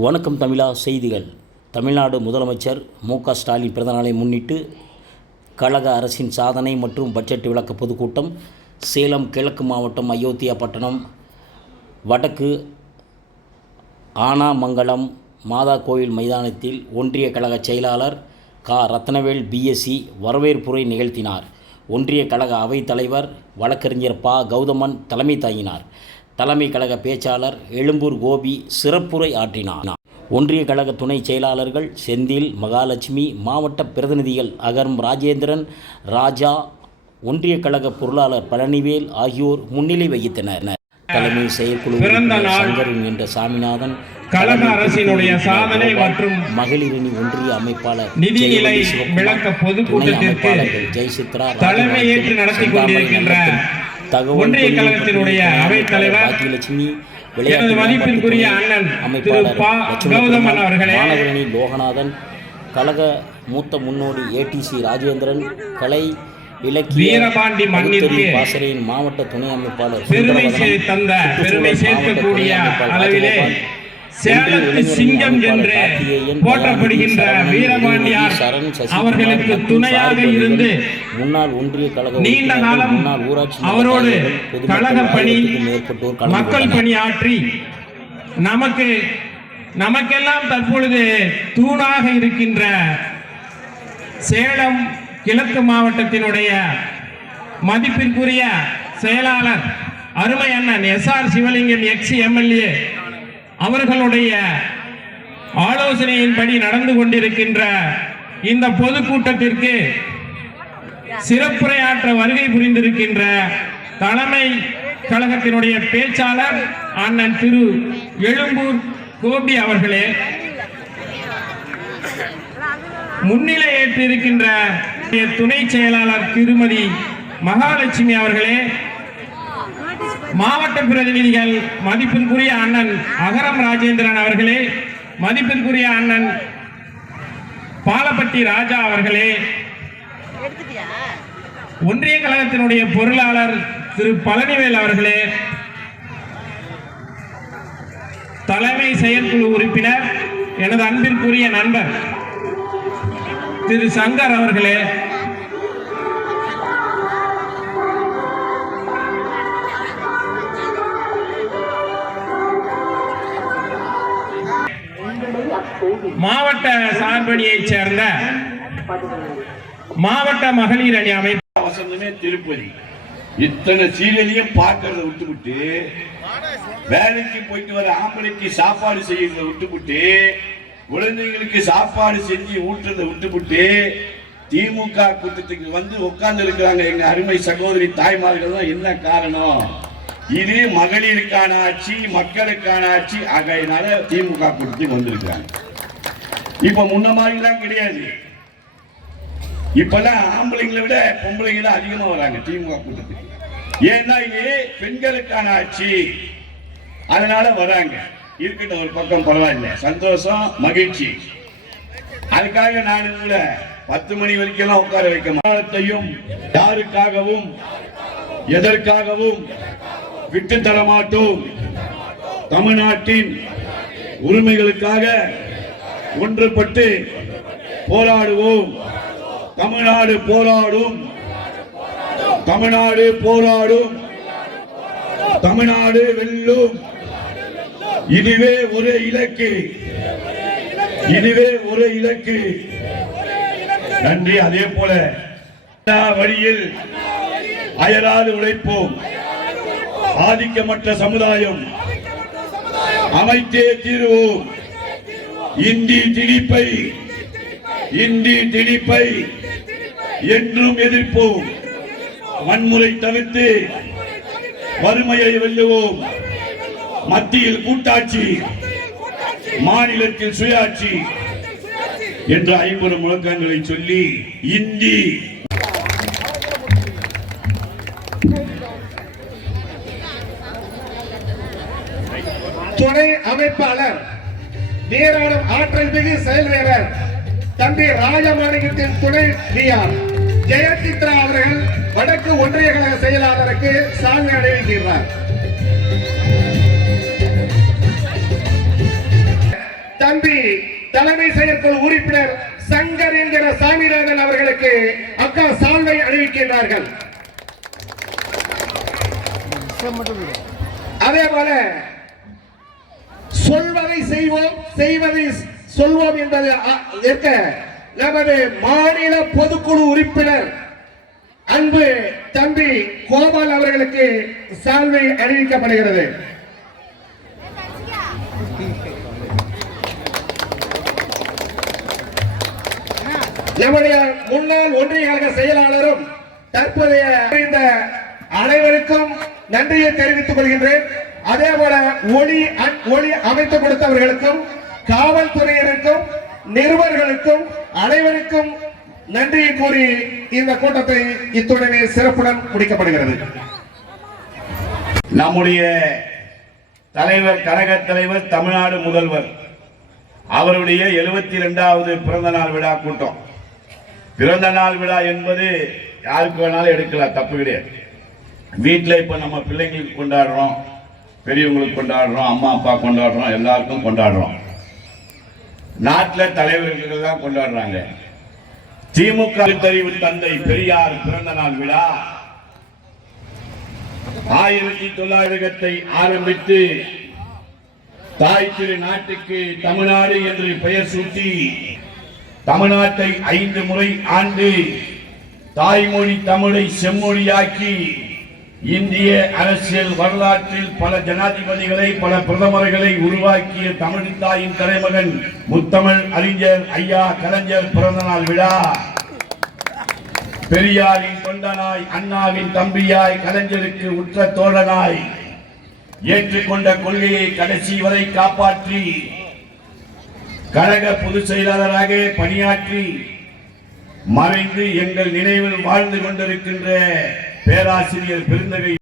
வணக்கம் தமிழா செய்திகள். தமிழ்நாடு முதலமைச்சர் மு க ஸ்டாலின் பிறந்தநாளை முன்னிட்டு கழக அரசின் சாதனை மற்றும் பட்ஜெட் விளக்க பொதுக்கூட்டம் சேலம் கிழக்கு மாவட்டம் அயோத்தியா பட்டணம் வடக்கு ஆனாமங்கலம் மாதா கோயில் மைதானத்தில் ஒன்றிய கழக செயலாளர் கா. ரத்னவேல் பிஎஸ்சி வரவேற்புரை நிகழ்த்தினார். ஒன்றிய கழக அவைத் தலைவர் வழக்கறிஞர் பா. கௌதமன் தலைமை தாங்கினார். தலைமை கழக பேச்சாளர் எழும்பூர் கோபி சிறப்புரை ஆற்றினார். ஒன்றிய கழக துணை செயலாளர்கள் செந்தில் மகாலட்சுமி மாவட்ட பிரதிநிதிகள் அகரம் ராஜேந்திரன் ராஜா ஒன்றிய கழக பொருளாளர் பழனிவேல் ஆகியோர் முன்னிலை வகித்தனர். தலைமை செயற்குழு சங்கரன் என்ற சாமிநாதன் கழக அரசினுடைய சாதனை மற்றும் மகளிரணி ஒன்றிய அமைப்பாளர் நிதிநிலை விளக்க துணை பொதுக்கூட்டத்திற்கு அமைப்பாளர்கள் ஜெயசித்ரா தலைமை ராஜநாயகன், ஏற்று நடத்தி கொண்டிருக்கின்ற தகவல் கழகத்தினுடைய அவைத் தலைவர், பாக்கியலட்சுமி விளையாட்டு மதிப்பிற்குரிய அண்ணன் அமைப்பாளர் கௌதமன் அவர்களே. மாணவரணி லோகநாதன் கழக மூத்த முன்னோடி ஏடிசி ராஜேந்திரன் கலை இலக்கிய வீரபாண்டி மண்ணிற்கு பாசறையின் மாவட்ட துணை அமைப்பாளர் பெருமை தந்த பெருமை சேர்க்கக்கூடிய அளவிலே சேலத்து சிங்கம் என்று போற்றப்படுகின்ற வீரபாண்டியார் அவர்களுக்கு துணையாக இருந்து முன்னாள் ஒன்றிய கழக நீண்ட காலம் ஊராட்சி அவரோடு கழக பணி மக்கள். பணி ஆற்றி நமக்கு நமக்கெல்லாம் தற்பொழுது தூணாக இருக்கின்ற சேலம் கிழக்கு மாவட்டத்தினுடைய மதிப்பிற்குரிய செயலாளர் அருமை அண்ணன் S R Sivalingam ex MLA அவர்களுடைய ஆலோசனையின்படி நடந்து கொண்டிருக்கின்ற இந்த பொதுக்கூட்டத்திற்கு சிறப்புரையாற்ற வருகை புரிந்திருக்கின்ற தலைமை கழகத்தினுடைய பேச்சாளர் அண்ணன் திரு எழும்பூர் கோபி அவர்களே முன்னிலை ஏற்றிருக்கின்ற துணை செயலாளர் திருமதி மகாலட்சுமி அவர்களே மாவட்ட பிரதிநிதிகள் மதிப்பிற்குரிய அண்ணன் அகரம் ராஜேந்திரன் அவர்களே மதிப்பிற்குரிய அண்ணன் பாலப்பட்டி ராஜா அவர்களே ஒன்றிய கழகத்தினுடைய பொருளாளர் திரு பழனிவேல் அவர்களே தலைமை செயற்குழு உறுப்பினர் எனது அன்பிற்குரிய நண்பர் திரு சங்கர் அவர்களே மாவட்ட சார்பணியைச் சேர்ந்த மாவட்ட மகளிர் அணி அமைப்பு வசந்தமே திருப்பதி. இத்தனை சீரியலையும் பார்க்கறத விட்டுவிட்டு வேலைக்கு போயிட்டு வர ஆம்பளைக்கு சாப்பாடு செய்யறத விட்டுவிட்டு குழந்தைங்களுக்கு சாப்பாடு செஞ்சு ஊட்டுறத விட்டுவிட்டு திமுக கூட்டத்துக்கு வந்து உட்கார்ந்து இருக்கிறாங்க எங்க அருமை சகோதரி தாய்மார்கள் தான் என்ன காரணம்? இது மகளிருக்கான ஆட்சி மக்களுக்கான ஆட்சி. ஆகையினால திமுக கூட்டத்துக்கு வந்திருக்கிறாங்க. இப்ப முன்ன மாதிரிலாம் கிடையாது. இப்பெல்லாம் ஆம்பளைங்களை விட பொம்பளைங்க தான் அதிகமா வராங்க திமுக கூட்டத்துக்கு ஏன்னா இது பெண்களுக்கான ஆட்சி. அதனால வராங்க. இருக்கட்டும் ஒரு பக்கம் பரவாயில்ல. சந்தோஷம் மகிழ்ச்சி. அதுக்காக நான் இதுல பத்து மணி வரைக்கும் எல்லாம் உட்கார வைக்க மாதத்தையும் யாருக்காகவும் எதற்காகவும் விட்டு தர மாட்டோம் தமிழ்நாட்டின் உரிமைகளுக்காக ஒன்றுபட்டு போராடுவோம். தமிழ்நாடு போராடும். தமிழ்நாடு போராடும். தமிழ்நாடு வெல்லும். இதுவே ஒரு இலக்கு. இதுவே ஒரு இலக்கு. நன்றி. அதே போல வழியில் அயராது உழைப்போம். ஆதிக்கமற்ற சமுதாயம். அமைத்தே தீருவோம். இந்தி திணிப்பை இந்தி திணிப்பை என்றும் எதிர்ப்போம். வன்முறை தவிர்த்து வறுமையை வெல்லுவோம். மத்தியில் கூட்டாட்சி மாநிலத்தில் சுயாட்சி என்ற ஐம்பது முழக்கங்களை சொல்லி இந்தி. துணை அமைப்பாளர் நீராடும் ஆற்றல் மிகு செயல் வீரர் தம்பி ராஜமாணிக்கத்தின் துணை டிஆர் ஜெயசித்ரா அவர்கள் வடக்கு ஒன்றிய கழக செயலாளருக்கு சாமி அணிவிக்கிறார் தம்பி தலைமை செயற்குழு உறுப்பினர் சங்கர் என்கிற சாமிநாதன் அவர்களுக்கு அக்கா சால்வை அணிவிக்கின்றார்கள். அதே போல சொல்வதை செய்வோம் செய்வதை சொல்வோம் என்பது இருக்க நமது மாநில பொதுக்குழு உறுப்பினர் அன்பு தம்பி கோபால் அவர்களுக்கு சால்வை அறிவிக்கப்படுகிறது. நம்முடைய முன்னாள் ஒன்றிய கழக செயலாளரும் தற்போதைய அனைவருக்கும் நன்றியை தெரிவித்துக் கொள்கின்றேன். அதே போல ஒளி அ- ஒளி அமைத்து கொடுத்தவர்களுக்கும் காவல்துறையினருக்கும் நிருபர்களுக்கும் அனைவருக்கும் நன்றியை கூறி இந்த கூட்டத்தை இத்துடனே சிறப்புடன் முடிக்கப்படுகிறது. நம்முடைய தலைவர் கழக தலைவர் தமிழ்நாடு முதல்வர் அவருடைய எழுபத்தி இரண்டாவது பிறந்த நாள் விழா கூட்டம். பிறந்த நாள் விழா என்பது யாருக்கு வேணாலும் எடுக்கலாம் தப்பு கிடையாது. வீட்டில் இப்போ நம்ம பிள்ளைங்களுக்கு கொண்டாடுறோம். பெரியவங்களுக்கு கொண்டாடுறோம் அம்மா அப்பா கொண்டாடுறோம் எல்லாருக்கும் கொண்டாடுறோம். நாட்டில் தலைவர்கள் தான் கொண்டாடுறாங்க. திமுக தெரிவு தந்தை பெரியார் பிறந்த நாள் விழா. ஆயிரத்தி தொள்ளாயிரத்தை ஆரம்பித்து தாய் திரு நாட்டுக்கு தமிழ்நாடு என்று பெயர் சூட்டி தமிழ்நாட்டை ஐந்து முறை ஆண்டு தாய்மொழி தமிழை செம்மொழியாக்கி இந்திய அரசியல் வரலாற்றில் பல ஜனாதிபதிகளை பல பிரதமர்களை உருவாக்கிய தமிழ் தாயின் தலைமகன் முத்தமிழ் அறிஞர் ஐயா கலைஞர் பிறந்தநாள் விழா. பெரியாரின் தொண்டனாய் அண்ணாவின் தம்பியாய் கலைஞருக்கு உற்ற தோழனாய் ஏற்றுக்கொண்ட கொள்கையை கடைசி வரை காப்பாற்றி கழக பொதுச் செயலாளராக பணியாற்றி மறைந்து எங்கள் நினைவில் வாழ்ந்து கொண்டிருக்கின்ற பேராசிரியர் பெருந்தகை